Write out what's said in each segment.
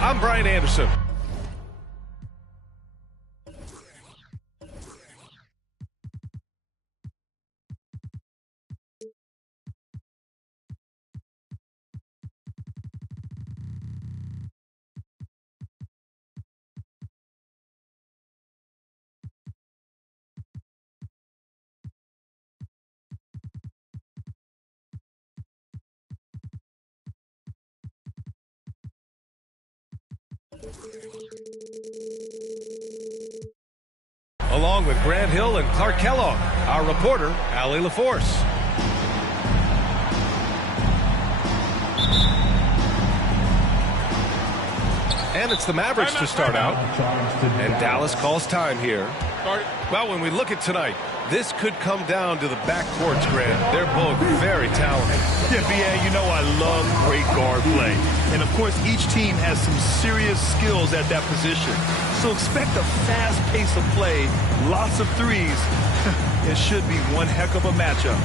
I'm Brian Anderson. Along with Grant Hill and Clark Kellogg, our reporter, Allie LaForce. And it's the Mavericks to start out. And Dallas calls time here. Well, when we look at tonight, this could come down to the backcourts, Grant. They're both very talented. Yeah, B.A., you know I love great guard play. And, of course, each team has some serious skills at that position. So expect a fast pace of play, lots of threes. It should be one heck of a matchup.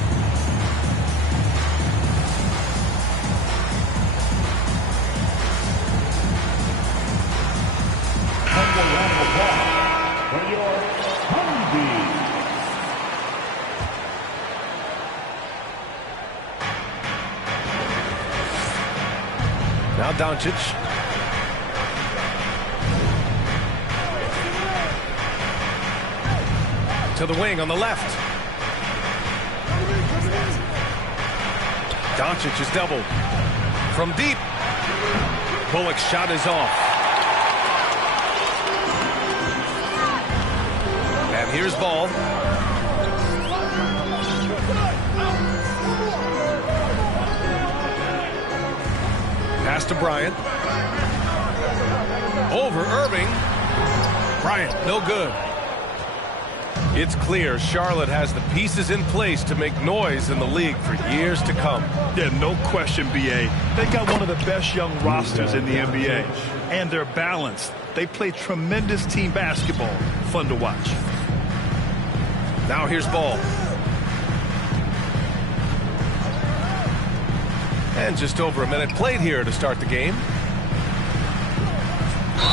Now Doncic. To the wing on the left. Doncic is doubled. From deep. Bullock's shot is off. And here's Ball. Pass to Bryant. Over Irving. Bryant, no good. It's clear Charlotte has the pieces in place to make noise in the league for years to come. Yeah, no question, B.A. They got one of the best young rosters in the NBA. And they're balanced. They play tremendous team basketball. Fun to watch. Now here's Ball. And just over a minute played here to start the game.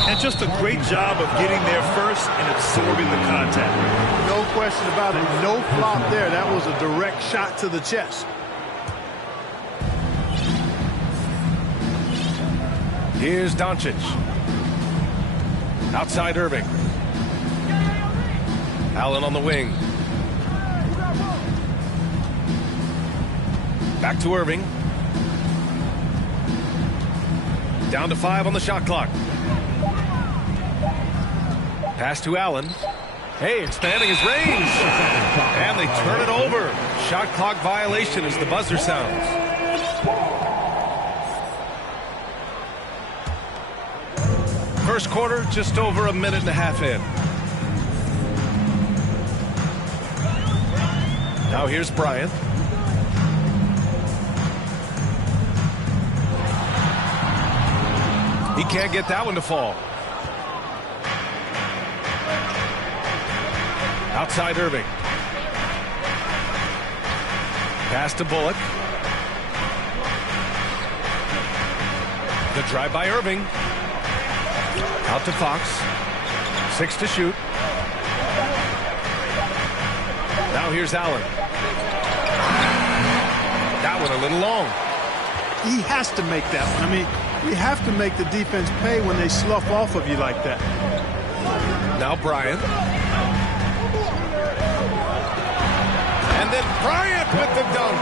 And just a great job of getting there first and absorbing the contact. No question about it. No flop there. That was a direct shot to the chest. Here's Doncic. Outside Irving. Allen on the wing. Back to Irving. Down to 5 on the shot clock. Pass to Allen. Hey, expanding his range. And they turn it over. Shot clock violation as the buzzer sounds. First quarter, just over a minute and a half in. Now here's Bryant. He can't get that one to fall. Outside Irving. Pass to Bullock. The drive by Irving. Out to Fox. 6 to shoot. Now here's Allen. That one a little long. He has to make that one. I mean, you have to make the defense pay when they slough off of you like that. Now Bryant. And then Bryant with the dunk.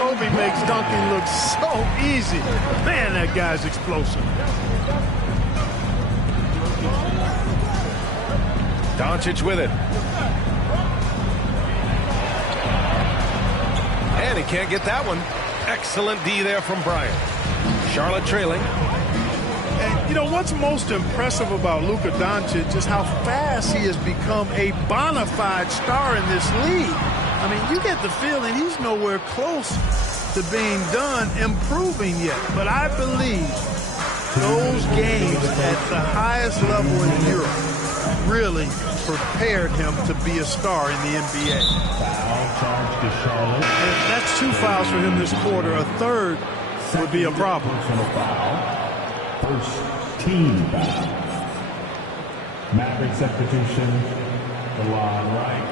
Kobe makes dunking look so easy. Man, that guy's explosive. Doncic with it. And he can't get that one. Excellent D there from Bryant. Charlotte trailing. And, you know, what's most impressive about Luka Doncic is how fast he has become a bona fide star in this league. I mean, you get the feeling he's nowhere close to being done improving yet. But I believe those games at the highest level in Europe really prepared him to be a star in the NBA. Foul charge to Charlotte. And that's 2 fouls for him this quarter. A third would be a problem. Personal foul. First team foul. Maverick substitution. DeLon Wright.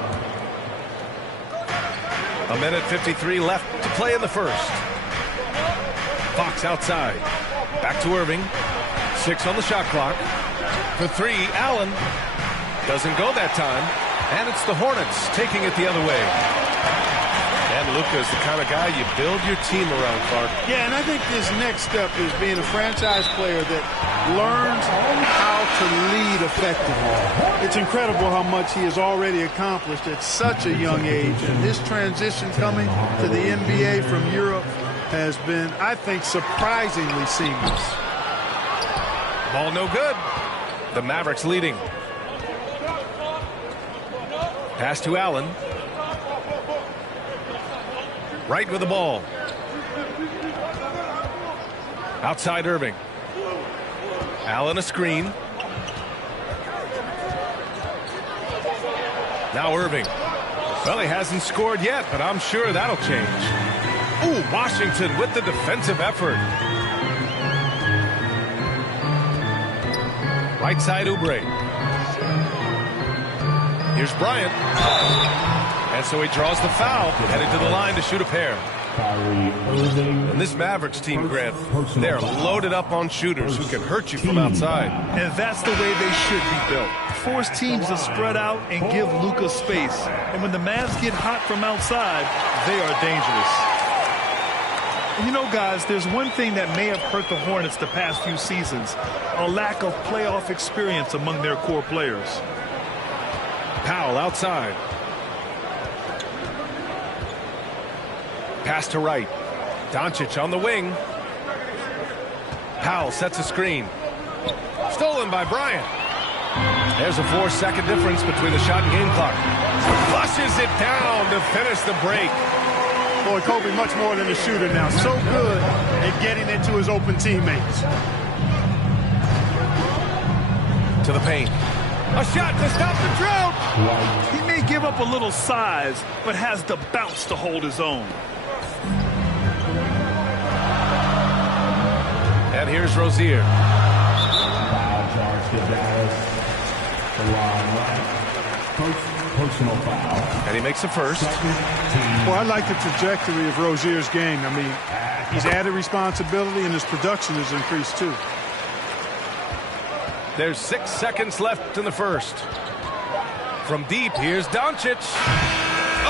A minute 53 left to play in the first. Fox outside. Back to Irving. 6 on the shot clock. For 3, Allen. Doesn't go that time. And it's the Hornets taking it the other way. And Luka is the kind of guy you build your team around, Clark. Yeah, and I think this next step is being a franchise player that learns how to lead effectively. It's incredible how much he has already accomplished at such a young age. And his transition coming to the NBA from Europe has been, I think, surprisingly seamless. Ball no good. The Mavericks leading. Pass to Allen. Right with the ball. Outside Irving. Allen a screen. Now Irving. Well, he hasn't scored yet, but I'm sure that'll change. Ooh, Washington with the defensive effort. Right side Oubre. Here's Bryant. And so he draws the foul, headed to the line to shoot a pair. And this Mavericks team, Grant, they're loaded up on shooters who can hurt you from outside. And that's the way they should be built. Force teams to spread out and give Luka space. And when the Mavs get hot from outside, they are dangerous. And you know, guys, there's one thing that may have hurt the Hornets the past few seasons: a lack of playoff experience among their core players. Powell outside. Pass to Wright. Doncic on the wing. Powell sets a screen. Stolen by Bryant. There's a 4-second difference between the shot and game clock. Flushes it down to finish the break. Boy, Kobe much more than a shooter now. So good at getting it to his open teammates. To the paint. A shot to stop the drought. He may give up a little size, but has the bounce to hold his own. And here's Rozier. Foul charge to Dallas. DeLon Wright. First personal foul. And he makes the first. Well, I like the trajectory of Rozier's game. I mean, he's added responsibility and his production has increased too. There's 6 seconds left in the first. From deep, here's Doncic.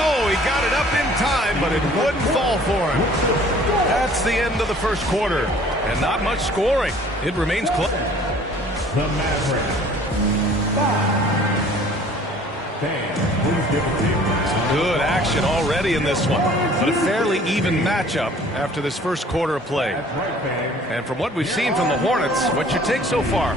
Oh, he got it up in time, but it wouldn't fall for him. That's the end of the first quarter. And not much scoring. It remains close. The Mavericks. 5. Please give it to him. Good action already in this one. But a fairly even matchup after this first quarter of play. And from what we've seen from the Hornets, what's your take so far?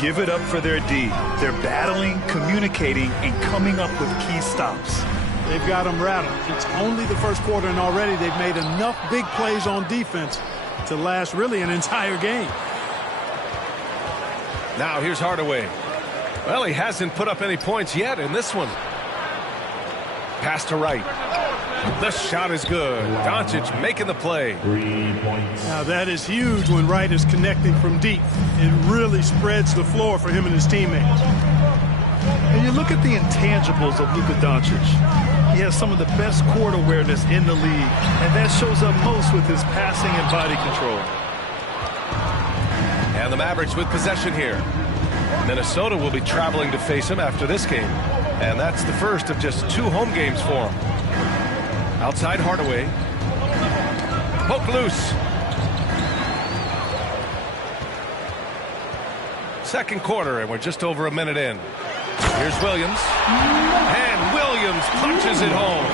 Give it up for their D. They're battling, communicating, and coming up with key stops. They've got them rattled. It's only the first quarter, and already they've made enough big plays on defense to last really an entire game. Now here's Hardaway. Well, he hasn't put up any points yet in this one. Pass to Wright. The shot is good. Doncic making the play. 3 points. Now that is huge when Wright is connecting from deep. It really spreads the floor for him and his teammates. When you look at the intangibles of Luka Doncic, he has some of the best court awareness in the league, and that shows up most with his passing and body control. And the Mavericks with possession here. Minnesota will be traveling to face him after this game, and that's the first of just 2 home games for him. Outside Hardaway. Poke loose. Second quarter, and we're just over a minute in. Here's Williams. And Williams punches it home.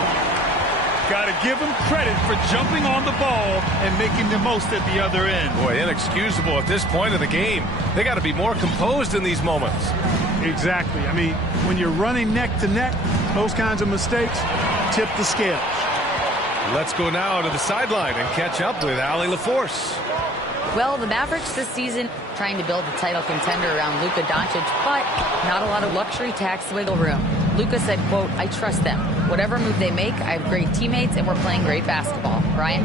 Got to give him credit for jumping on the ball and making the most at the other end. Boy, inexcusable at this point of the game. They got to be more composed in these moments. Exactly. I mean, when you're running neck to neck, those kinds of mistakes tip the scales. Let's go now to the sideline and catch up with Allie LaForce. Well, the Mavericks this season trying to build a title contender around Luka Doncic, but not a lot of luxury tax wiggle room. Luka said, quote, "I trust them. Whatever move they make, I have great teammates and we're playing great basketball." Brian?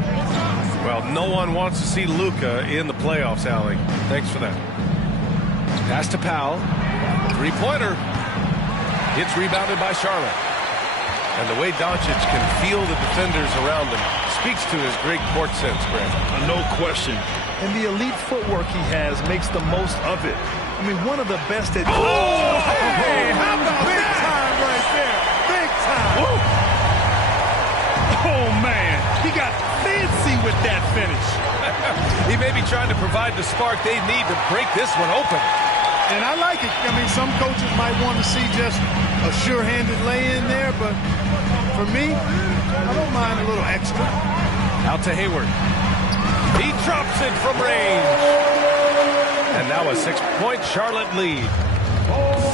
Well, no one wants to see Luka in the playoffs, Allie. Thanks for that. Pass to Powell. Three-pointer. It's rebounded by Charlotte. And the way Doncic can feel the defenders around him speaks to his great court sense, Brandon. No question. And the elite footwork he has makes the most of it. I mean, one of the best at... Oh, hey, how about big time right there? Big time. Woo. Oh, man. He got fancy with that finish. He may be trying to provide the spark they need to break this one open. And I like it. I mean, some coaches might want to see just a sure-handed lay-in there, but for me, I don't mind a little extra. Out to Hayward. He drops it from range. And now a 6-point Charlotte lead.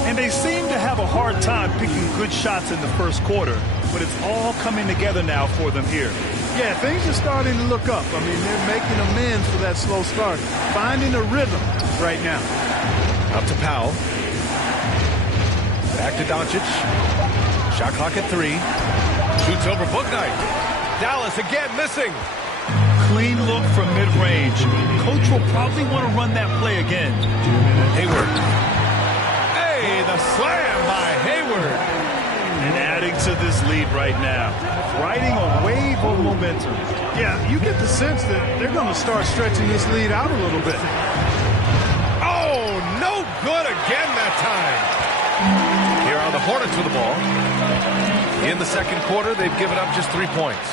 And they seem to have a hard time picking good shots in the first quarter, but it's all coming together now for them here. Yeah, things are starting to look up. I mean, they're making amends for that slow start. Finding a rhythm right now. Up to Powell. Back to Doncic. Shot clock at 3. Shoots over Bouknight. Dallas again missing. Clean look from mid-range. Coach will probably want to run that play again. Hayward. Hey, the slam by Hayward. And adding to this lead right now. Riding a wave of momentum. Yeah, you get the sense that they're going to start stretching this lead out a little bit. Oh, no good again that time. Here are the Hornets with the ball. In the second quarter, they've given up just 3 points.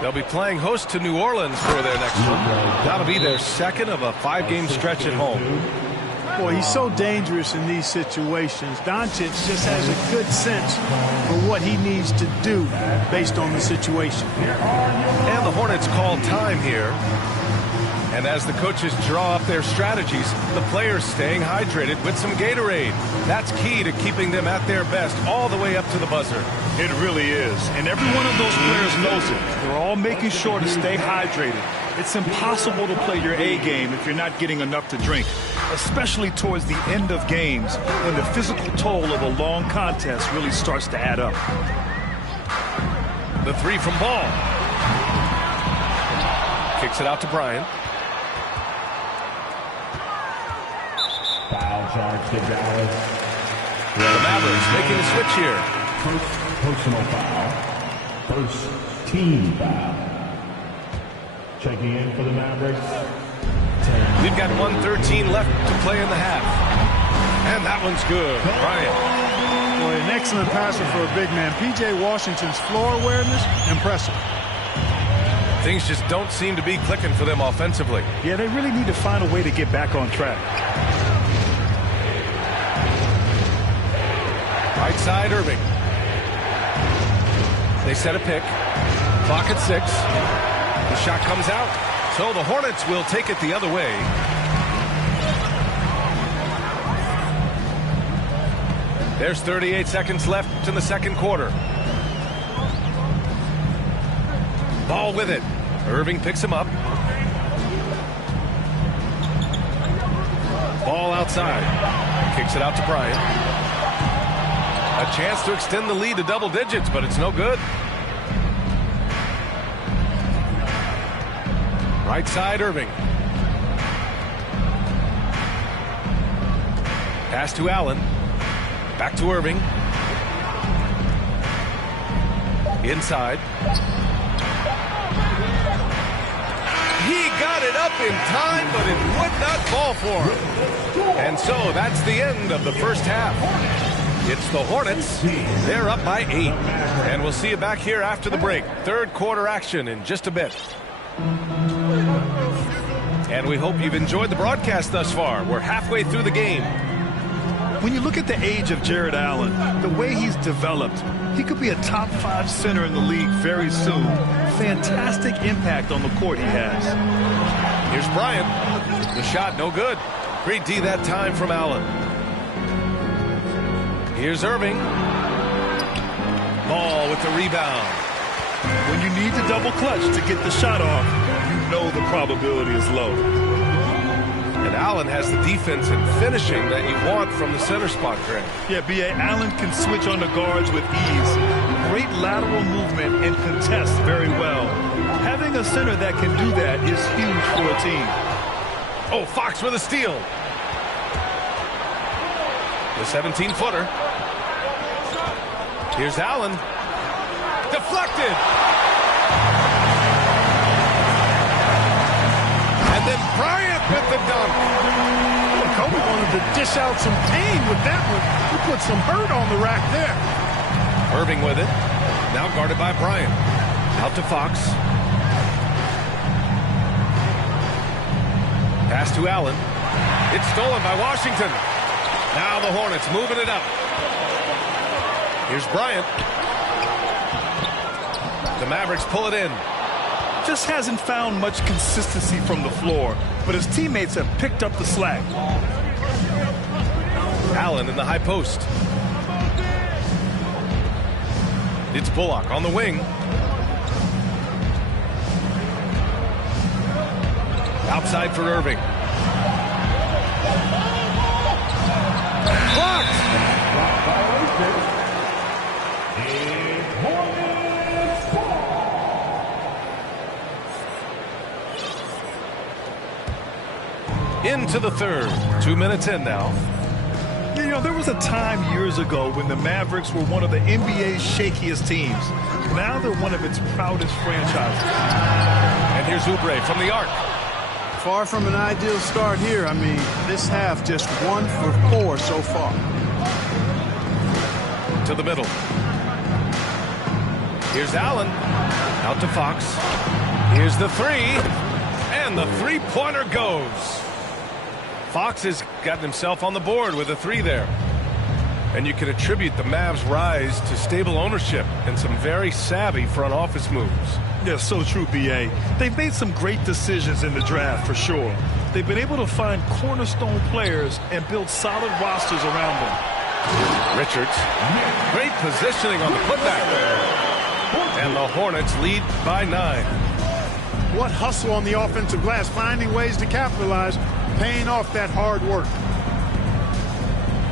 They'll be playing host to New Orleans for their next one. That'll be their second of a 5-game stretch at home. Boy, he's so dangerous in these situations. Doncic just has a good sense for what he needs to do based on the situation. And the Hornets call time here. And as the coaches draw up their strategies, the players staying hydrated with some Gatorade. That's key to keeping them at their best all the way up to the buzzer. It really is. And every one of those players knows it. They're all making sure to stay hydrated. It's impossible to play your A game if you're not getting enough to drink, especially towards the end of games when the physical toll of a long contest really starts to add up. The 3 from Ball. Kicks it out to Bryant. Foul charge to Dallas. The Mavericks making a switch here. First personal foul. First team foul. Checking in for the Mavericks. 10. We've got 1:13 left to play in the half. And that one's good. Bryant. Boy, an excellent passer for a big man. P.J. Washington's floor awareness, impressive. Things just don't seem to be clicking for them offensively. Yeah, they really need to find a way to get back on track. Right side, Irving. They set a pick. Clock at 6. The shot comes out. So the Hornets will take it the other way. There's 38 seconds left in the second quarter. Ball with it. Irving picks him up. Ball outside. Kicks it out to Bryant. A chance to extend the lead to double digits, but it's no good. Right side, Irving. Pass to Allen. Back to Irving. Inside. He got it up in time, but it would not fall for him. And so that's the end of the first half. It's the Hornets. They're up by 8. And we'll see you back here after the break. Third quarter action in just a bit. And we hope you've enjoyed the broadcast thus far. We're halfway through the game. When you look at the age of Jared Allen, the way he's developed, he could be a top 5 center in the league very soon. Fantastic impact on the court he has. Here's Bryant. The shot no good. Great D that time from Allen. Here's Irving. Ball with the rebound. When you need to double clutch to get the shot off, you know the probability is low. And Allen has the defense and finishing that you want from the center spot, Greg. Yeah, B.A. Allen can switch on the guards with ease. Great lateral movement and contests very well. Having a center that can do that is huge for a team. Oh, Fox with a steal. The 17-footer. Here's Allen. Deflected. And then Bryant with the dunk. Kobe wanted to dish out some pain with that one. He put some hurt on the rack there. Irving with it. Now guarded by Bryant. Out to Fox. Pass to Allen. It's stolen by Washington. Now the Hornets moving it up. Here's Bryant. The Mavericks pull it in. Just hasn't found much consistency from the floor, but his teammates have picked up the slack. Allen in the high post. It's Bullock on the wing. Outside for Irving. Blocked! Into the third. 2 minutes in now. You know, there was a time years ago when the Mavericks were one of the NBA's shakiest teams. Now they're one of its proudest franchises. And here's Oubre from the arc. Far from an ideal start here. I mean, this half just 1 for 4 so far. To the middle. Here's Allen. Out to Fox. Here's the three. And the three-pointer goes. Fox has gotten himself on the board with a 3 there. And you can attribute the Mavs' rise to stable ownership and some very savvy front office moves. Yeah, so true, B.A. They've made some great decisions in the draft, for sure. They've been able to find cornerstone players and build solid rosters around them. Richards. Great positioning on the putback. And the Hornets lead by 9. What hustle on the offensive glass, finding ways to capitalize, paying off that hard work.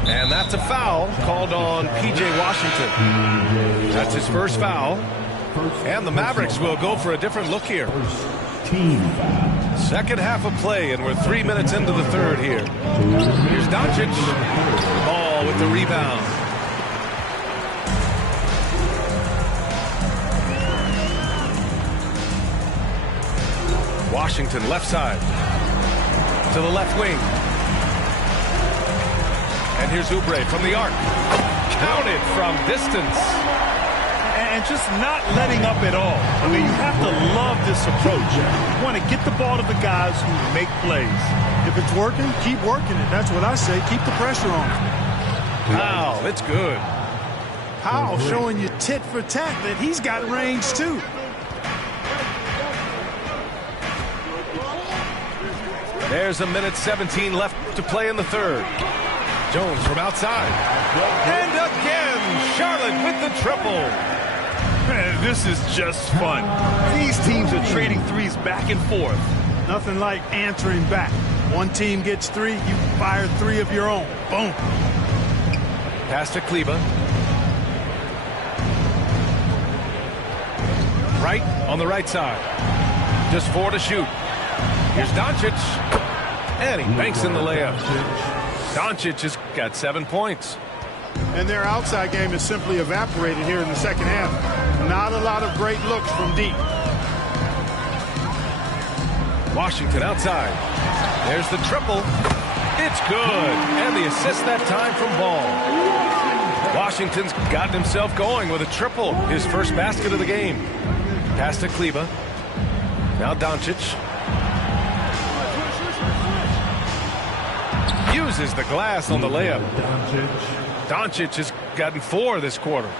And that's a foul called on P.J. Washington. That's his first foul. And the Mavericks will go for a different look here. Second half of play, and we're 3 minutes into the third here. Here's Doncic. Ball with the rebound. Washington left side. To the left wing. And here's Oubre from the arc. Counted from distance. And just not letting up at all. I mean, you have to love this approach. You want to get the ball to the guys who make plays. If it's working, keep working it. That's what I say. Keep the pressure on. Wow, it's good. Powell showing you tit for tat that he's got range too. There's a minute 17 left to play in the third. Jones from outside. And again, Charlotte with the triple. Man, this is just fun. These teams are trading threes back and forth. Nothing like answering back. One team gets 3, you fire 3 of your own. Boom. Pass to Kleba. Right on the right side. Just 4 to shoot. Here's Doncic. And he banks in the layup. Doncic has got 7 points. and their outside game is simply evaporated here in the second half. Not a lot of great looks from deep. Washington outside. There's the triple. It's good. And the assist that time from Ball. Washington's gotten himself going with a triple. His first basket of the game. Pass to Kleba. Now Doncic. Uses the glass on the layup. Doncic has gotten 4 this quarter.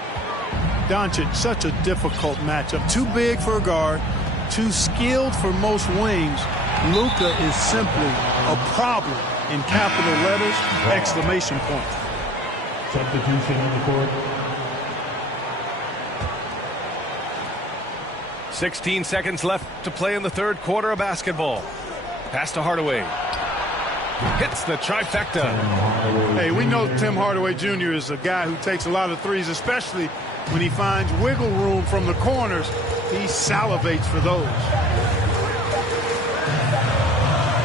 Doncic, such a difficult matchup. Too big for a guard, too skilled for most wings. Luka is simply a problem in capital letters, exclamation point. Substitution on the court. 16 seconds left to play in the third quarter of basketball. Pass to Hardaway. Hits the trifecta. Hey, we know Tim Hardaway Jr. is a guy who takes a lot of threes, especially when he finds wiggle room from the corners. He salivates for those.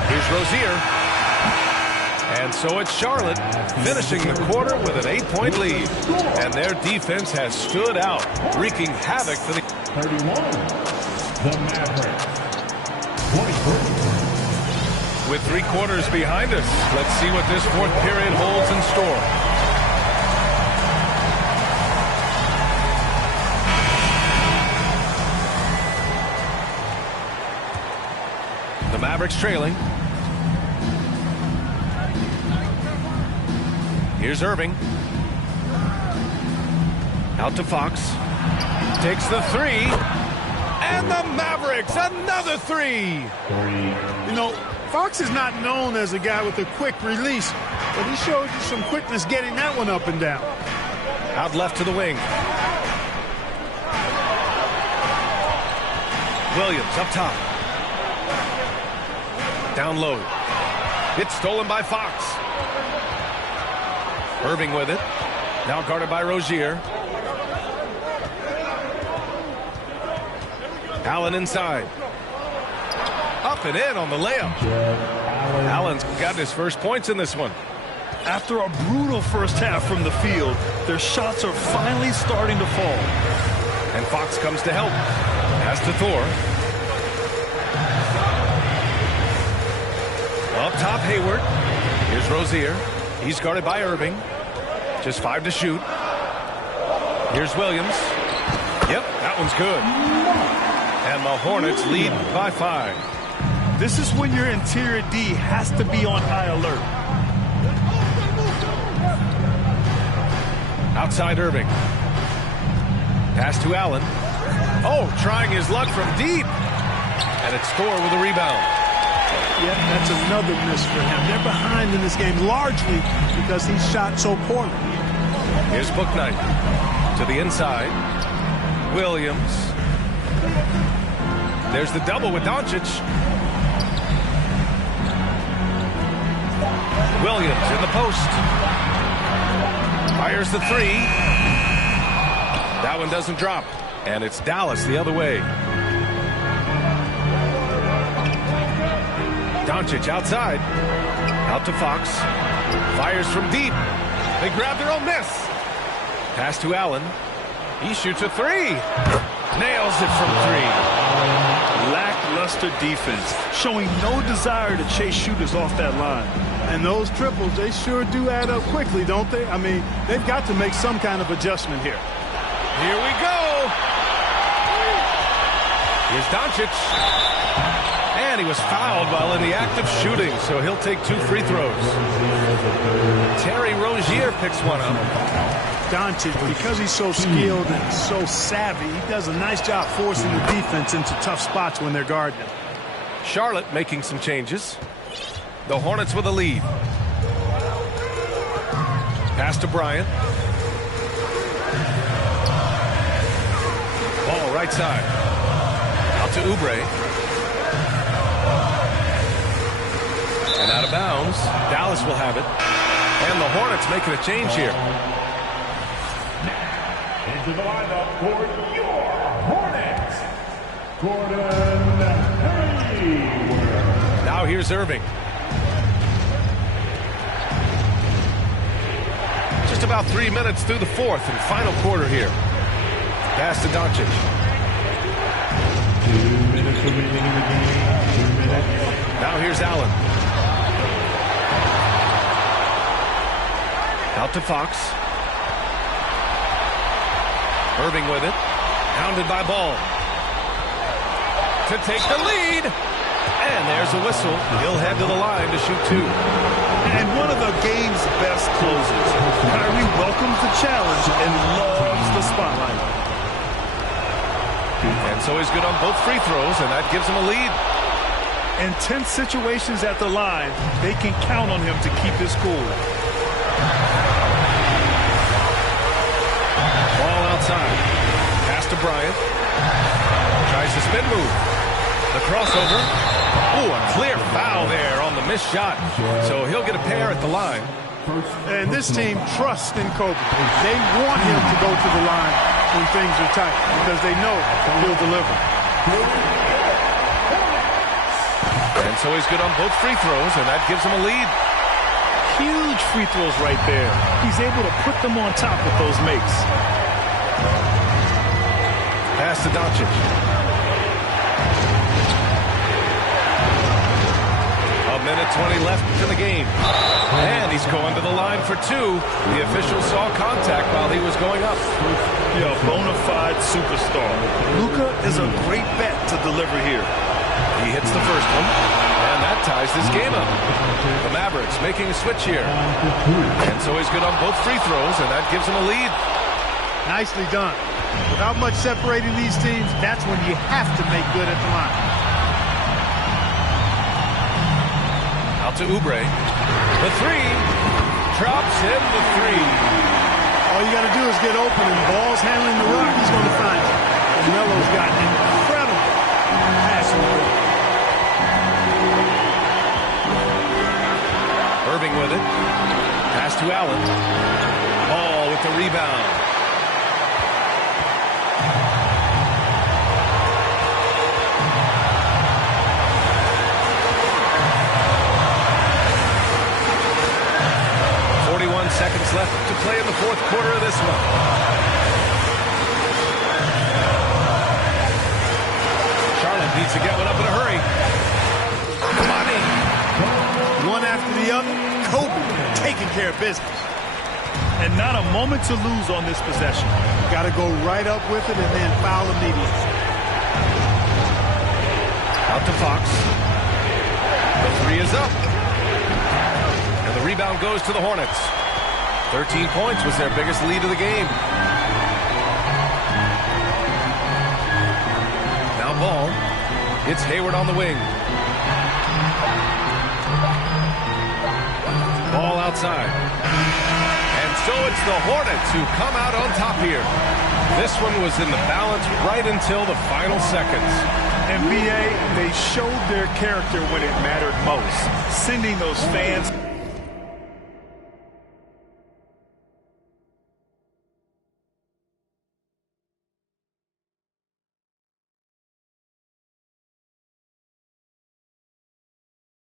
Here's Rozier. And so it's Charlotte finishing the quarter with an 8-point lead. And their defense has stood out, wreaking havoc for the 31. The Mavericks. 23. With 3 quarters behind us, let's see what this fourth period holds in store. The Mavericks trailing. Here's Irving. Out to Fox. Takes the 3. And the Mavericks, another 3. You know, Fox is not known as a guy with a quick release, but he showed you some quickness getting that one up and down. Out left to the wing. Williams up top. Down low. It's stolen by Fox. Irving with it. Now guarded by Rozier. Allen inside. Up and in on the layup. Allen's gotten his first points in this one. After a brutal first half from the field, their shots are finally starting to fall. And Fox comes to help. Pass to Thor. Up top, Hayward. Here's Rozier. He's guarded by Irving. Just 5 to shoot. Here's Williams. Yep, that one's good. And the Hornets lead by 5. This is when your interior D has to be on high alert. Outside Irving. Pass to Allen. Oh, trying his luck from deep. And it's Thor with a rebound. Yeah, that's another miss for him. They're behind in this game largely because he shot so poorly. Here's Bouknight to the inside. Williams. There's the double with Doncic. Williams in the post. Fires the 3. That one doesn't drop. And it's Dallas the other way. Doncic outside. Out to Fox. Fires from deep. They grab their own miss. Pass to Allen. He shoots a 3. Nails it from 3. Lackluster defense, showing no desire to chase shooters off that line. And those triples, they sure do add up quickly, don't they? I mean, they've got to make some kind of adjustment here. Here we go. Here's Doncic. And he was fouled while in the act of shooting, so he'll take 2 free throws. Terry Rozier picks one up. Doncic, because he's so skilled and so savvy, he does a nice job forcing the defense into tough spots when they're guarding him. Charlotte making some changes. The Hornets with a lead. Pass to Bryant. Ball right side. Out to Oubre. And out of bounds. Dallas will have it. And the Hornets making a change here. Into the lineup for your Hornets, Gordon Hayward. Now here's Irving. Just Just about 3 minutes through the fourth and final quarter here. Pass to Doncic. 2 minutes remaining in the game. 2 minutes. Now here's Allen. Out to Fox. Irving with it. Hounded by Ball. To take the lead. And there's a whistle. He'll head to the line to shoot two. And one of the game's best closers. Kyrie welcomes the challenge and loves the spotlight. And so he's good on both free throws, and that gives him a lead. In tense situations at the line, they can count on him to keep his cool. Ball outside. Pass to Bryant. Tries the spin move. The crossover. Oh, a clear foul there on the missed shot. So he'll get a pair at the line. And this team trusts in Kobe. They want him to go to the line when things are tight because they know he'll deliver. And so he's good on both free throws, and that gives him a lead. Huge free throws right there. He's able to put them on top with those makes. Pass to Doncic. A minute 20 left in the game. And he's going to the line for two. The official saw contact while he was going up. Yeah, a bona fide superstar. Luka is a great bet to deliver here. He hits the first one, and that ties this game up. The Mavericks making a switch here. And so he's good on both free throws, and that gives him a lead. Nicely done. Without much separating these teams, that's when you have to make good at the line. Out to Oubre. The three. Drops in the three. All you got to do is get open, and Ball's handling the rock, he's going to find it. And Melo's got an incredible passing ability. Irving with it. Pass to Allen. Ball with the rebound. Seconds left to play in the fourth quarter of this one. Charlotte needs to get one up in a hurry. Money. One after the other, Kobe taking care of business. And not a moment to lose on this possession. Got to go right up with it and then foul immediately. Out to Fox. The three is up. And the rebound goes to the Hornets. 13 points was their biggest lead of the game. Now Ball. It's Hayward on the wing. Ball outside. And so it's the Hornets who come out on top here. This one was in the balance right until the final seconds. NBA, they showed their character when it mattered most, sending those fans